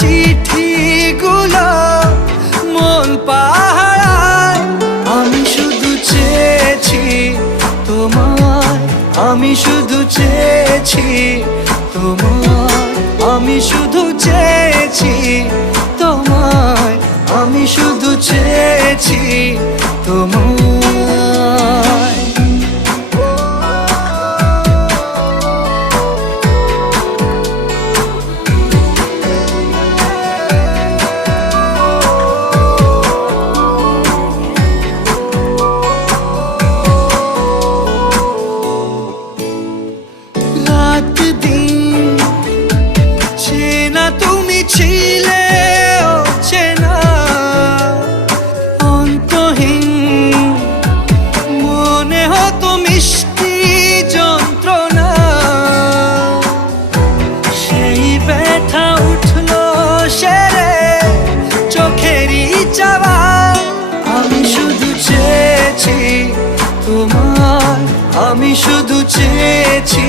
চিঠিগুলো মন পাহারায়। আমি শুধু চেয়েছি তোমায়, আমি শুধু চেয়েছি তোমায়, আমি শুধু চেয়েছি তোমায়, আমি শুধু চেয়েছি তোমায়। রাত দিন চেনা তুমি ছিলে চেনা অন্তহীন, মনে হতো মিষ্টি যন্ত্রণা। সেই ব্যথা উঠলো সেরে চোখেরই চাওয়ায়। আমি শুধু চেয়েছি তোমার, আমি শুধু চেয়েছি